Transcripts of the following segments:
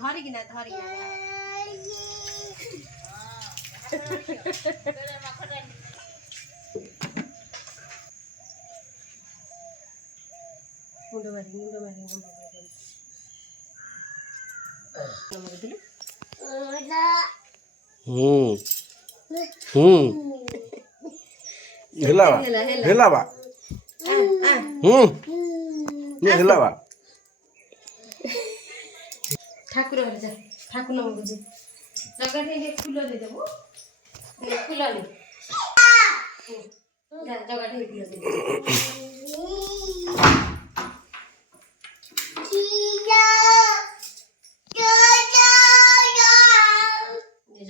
ଧରିକି ନା मुंड मारी हेलावा हेलावा ठाकुर जा ठाकुर नमक जी जगह ठे फूल दे देबो फूल ले जा जगह ठे फूल दे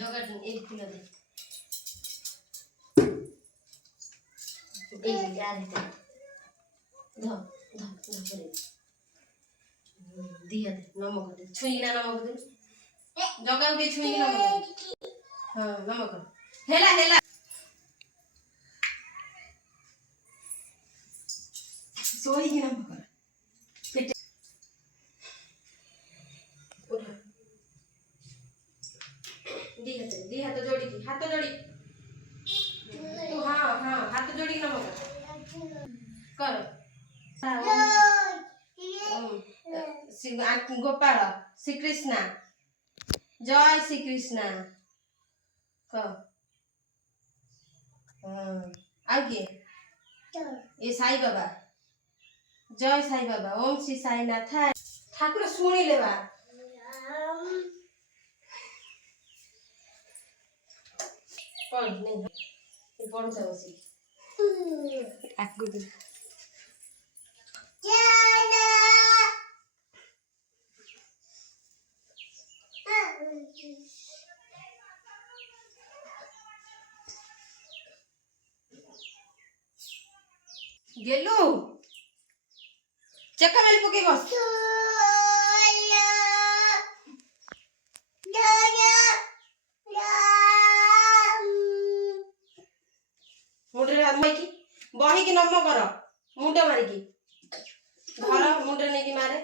जगह ठे एक फूल दे एक यार ध ध ध दिया दे नमक दे छुईना नमक दे जगह के छुई नमक हां नमक हेला सोई की नमक पेट उठा दी हाथ जोड़ी तू हां हाथ जोड़ी नमक कर गोपाल श्री कृष्णा जय श्री कृष्णा आगे ये साई बाबा जय साई बाबा ओम श्री साई नाथ ठाकुर शुणी लेवा पढ़ नहीं पढ़ बसी आगु गेलू चक्का मेल पके बस मुंडे मारी बही की नम कर मुंड मारिकी घर मुंडे नहीं मारे